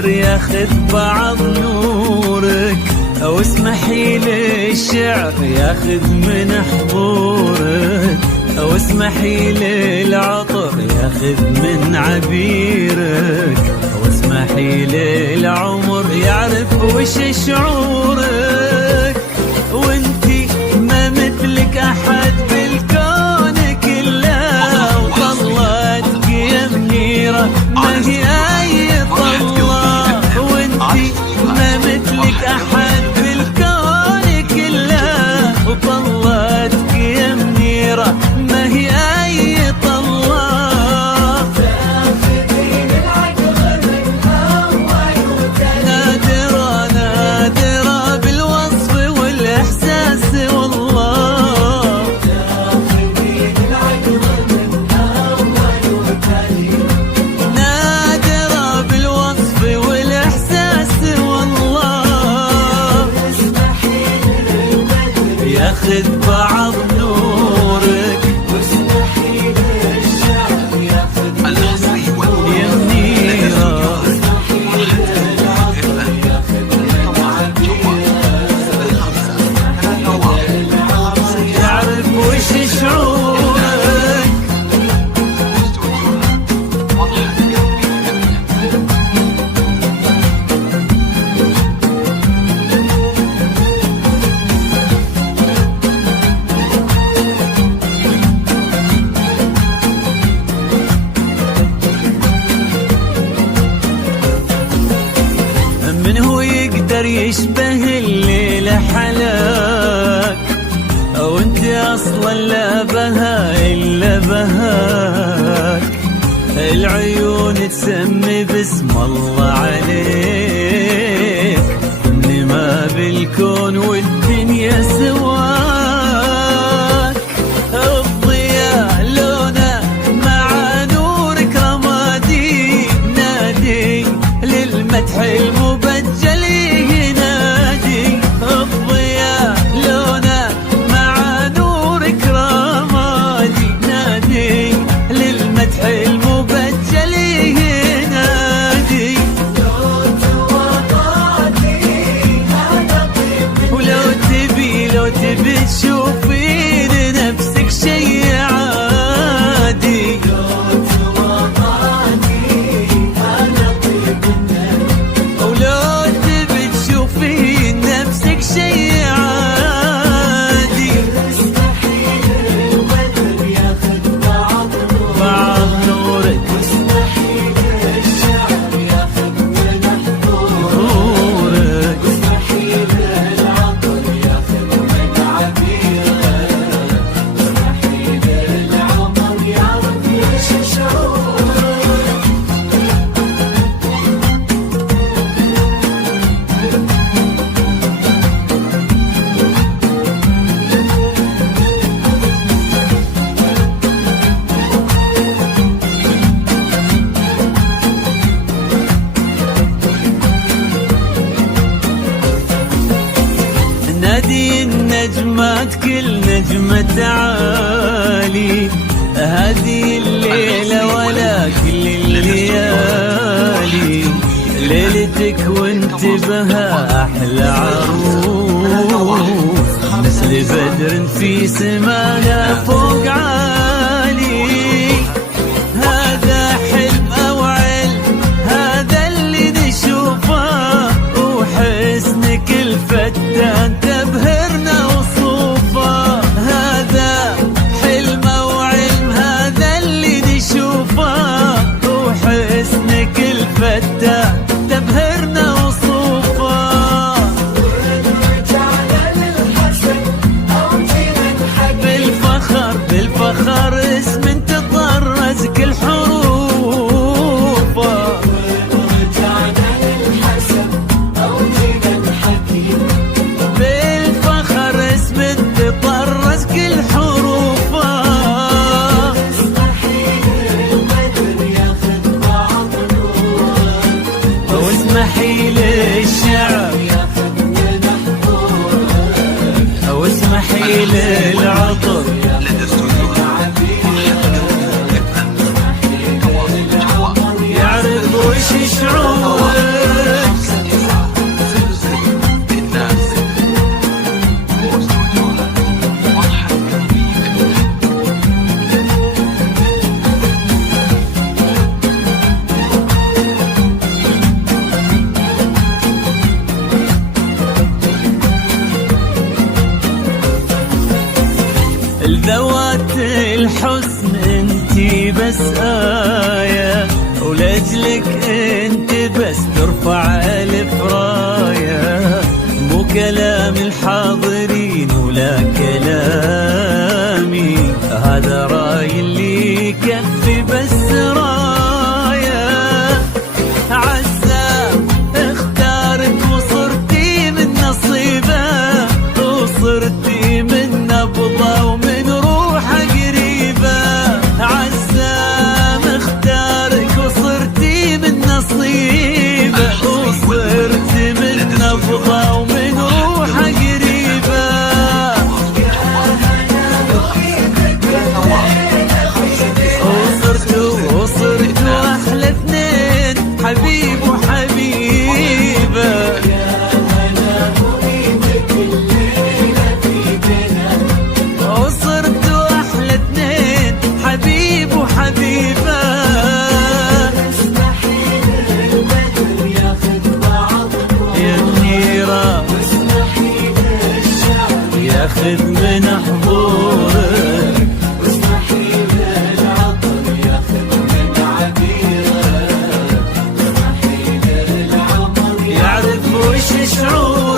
البدر ياخذ بعض نورك، أو اسمحي للشعر ياخذ من حضورك، أو اسمحي للعطر ياخذ من عبيرك، أو اسمحي للعمر يعرف وش شعورك. وانتي ما مثلك أحد بالكون كله، وطلتك يا منيرة ما هي أي طلة. وانتي ما مثلك أحد بالكون كله، وطلتك يا منيرة ما هي أي طلة. نادرة نادرة بالوصف والإحساس والله، نادرة بالوصف والإحساس والله. ياخذ بعض نورك يا منيرة، يعرف وش شعورك. من هو يقدر يشبه الليلة حلاك، أو انت أصلا لا بها إلا بهاك. العيون تسمي باسم الله عليك، إنما بالكون والدنيا سواك. الضياء لونه مع نورك رمادي، نادي للمدح المبجل ينادي. الضياء لونه مع نورك رمادي، نادي للمدح المبجل ينادي. ولو تبي تشوفي لنفسك شي عادي، ولو تبي تشوفي نفسك شي عادي. بعض نورك نورك نادي النجمات كل نجمة عالي، هذه الليلة ولا كل الليالي. ليلتك وانت بها أحلى عروس، مثل بدر في سمانا فوق عالي. هذا حلم أو علم، هذا اللي نشوفه، وحسنك الفتان تبهرنا وصوفه. هذا حلم أو علم، هذا اللي نشوفه، وحسنك الفتان تبهرنا وصوفه. بالفخر بالفخر اسم تطرز كل حروفه. بالفخر اسم تطرز كل حروفه. واسمحي للشعر، أو اسمحي للعطر، يعرف وش شعورك. ذوات الحسن انتي بس آية، ولأجلك انت بس ترفع ألف راية. مو كلام الحاضرين ولا كلامي، هذا راي اللي يكفي بس راية. عزام اختارك وصرتي من نصيبه، وصرتي من نبضه ومن روحه قريبه. عزام اختارك وصرتي من نصيبه، وصرتي من نبضه ومن روحه قريبه. وصرتوا احلى اثنين، حبيب وحبيبه. وصرتوا احلى اثنين، حبيب وحبيبه. يا منيره ياخذ من حضورك، يعرف وش شعور